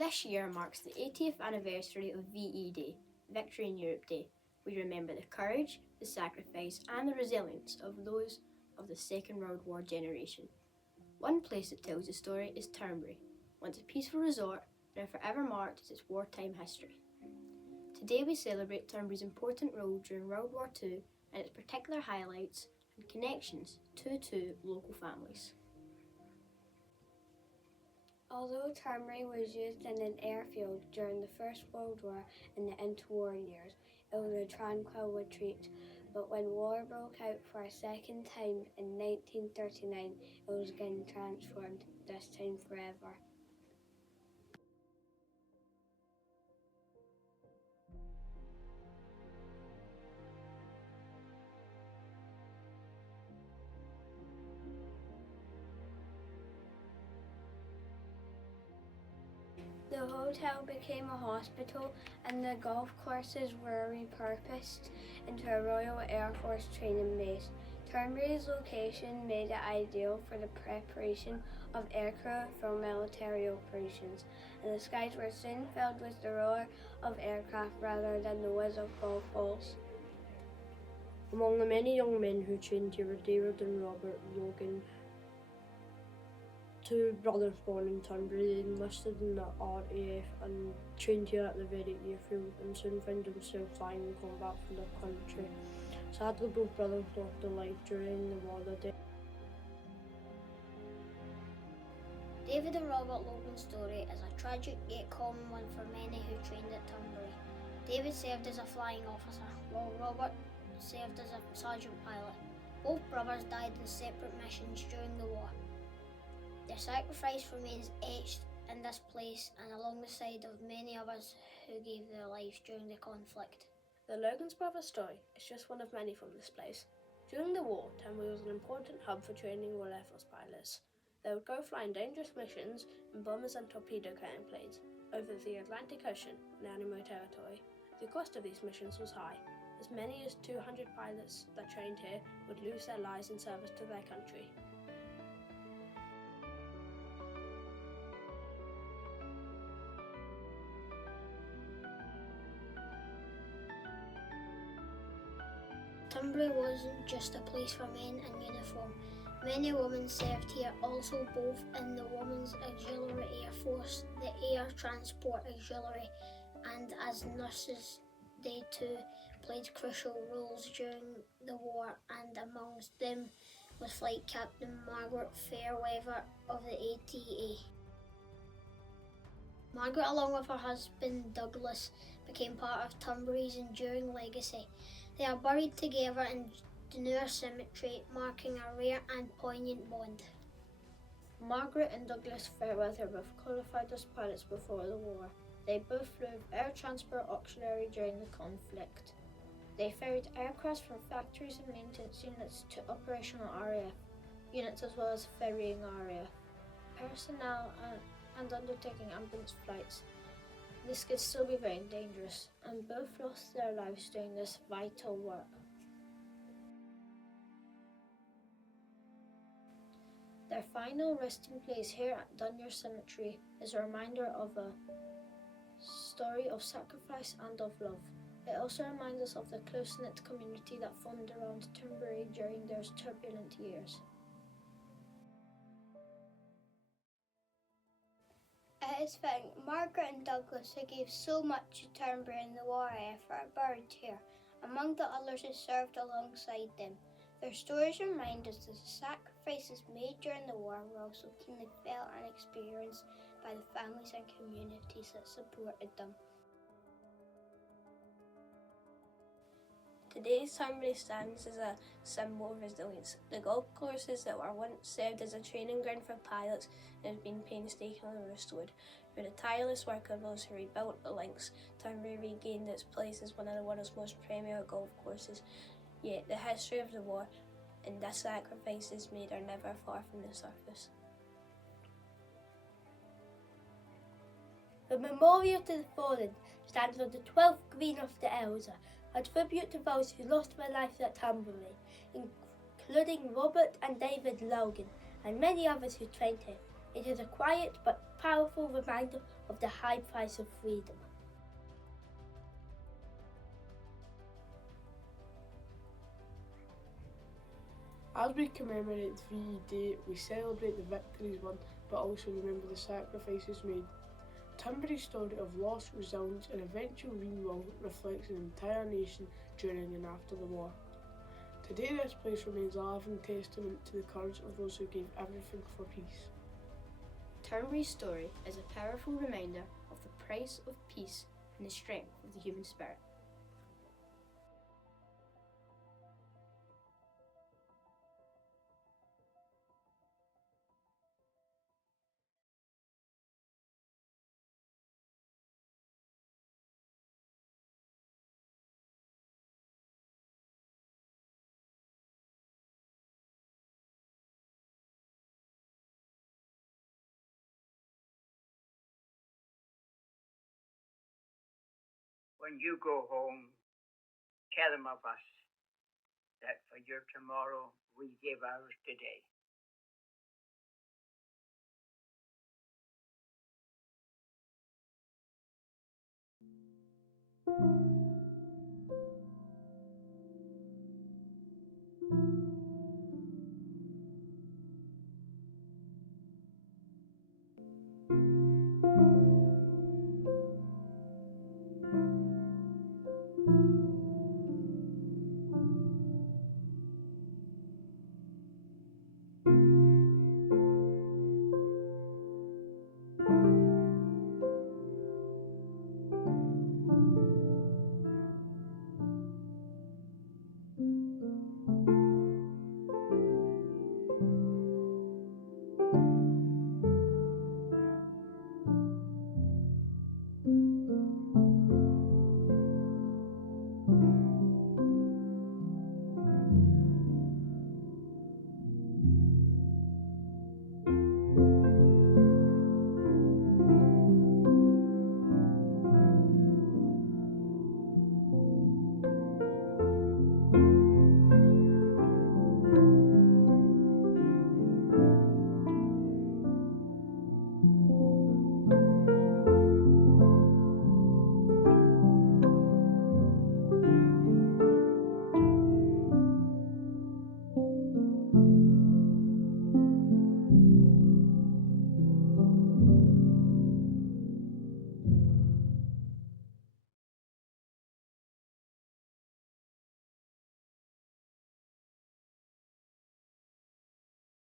This year marks the 80th anniversary of VE Day, Victory in Europe Day. We remember the courage, the sacrifice and the resilience of those of the Second World War generation. One place that tells the story is Turnberry, once a peaceful resort, now forever marked as its wartime history. Today we celebrate Turnberry's important role during World War II and its particular highlights and connections to two local families. Although Turnberry was used in an airfield during the First World War in the interwar years, it was a tranquil retreat. But when war broke out for a second time in 1939, it was again transformed, this time forever. The hotel became a hospital and the golf courses were repurposed into a Royal Air Force training base. Turnberry's location made it ideal for the preparation of aircrew for military operations, and the skies were soon filled with the roar of aircraft rather than the whiz of golf balls. Among the many young men who trained here were David and Robert Logan, two brothers born in Turnberry. They enlisted in the RAF and trained here at the very airfield and soon found themselves flying in combat for their country. Sadly, both brothers lost their life during the war. David and Robert Logan's story is a tragic yet common one for many who trained at Turnberry. David served as a flying officer, while Robert served as a sergeant pilot. Both brothers died in separate missions during the war. Their sacrifice remains etched in this place and along the side of many others who gave their lives during the conflict. The Logan's brothers' story is just one of many from this place. During the war, Turnberry was an important hub for training Royal Air Force pilots. They would go flying dangerous missions in bombers and torpedo-carrying planes over the Atlantic Ocean and enemy territory. The cost of these missions was high. As many as 200 pilots that trained here would lose their lives in service to their country. Turnberry wasn't just a place for men in uniform. Many women served here also, both in the Women's Auxiliary Air Force, the Air Transport Auxiliary, and as nurses. They too played crucial roles during the war, and amongst them was Flight Captain Margaret Fairweather of the ATA. Margaret, along with her husband Douglas, became part of Turnberry's enduring legacy. They are buried together in Dunure Cemetery, marking a rare and poignant bond. Margaret and Douglas Fairweather both qualified as pilots before the war. They both flew Air Transport Auxiliary during the conflict. They ferried aircraft from factories and maintenance units to operational RAF units as well as ferrying RAF personnel and undertaking ambulance flights. This could still be very dangerous, and both lost their lives doing this vital work. Their final resting place here at Dunure Cemetery is a reminder of a story of sacrifice and of love. It also reminds us of the close-knit community that formed around Turnberry during those turbulent years. It is fitting Margaret and Douglas, who gave so much to Turnberry in the war effort, are buried here, among the others who served alongside them. Their stories remind us that the sacrifices made during the war were also keenly felt and experienced by the families and communities that supported them. Today's Turnberry stands as a symbol of resilience. The golf courses that were once served as a training ground for pilots have been painstakingly restored. Through the tireless work of those who rebuilt the links, Turnberry regained its place as one of the world's most premier golf courses. Yet the history of the war and the sacrifices made are never far from the surface. The memorial to the fallen stands on the 12th green of the Elder, a tribute to those who lost their lives at Turnberry, including Robert and David Logan, and many others who trained here. It is a quiet but powerful reminder of the high price of freedom. As we commemorate VE Day, we celebrate the victories won, but also remember the sacrifices made. Tunbury's story of loss, resilience and eventual renewal reflects an entire nation during and after the war. Today this place remains a living testament to the courage of those who gave everything for peace. Turnberry's story is a powerful reminder of the price of peace and the strength of the human spirit. When you go home, tell them of us, that for your tomorrow we give ours today.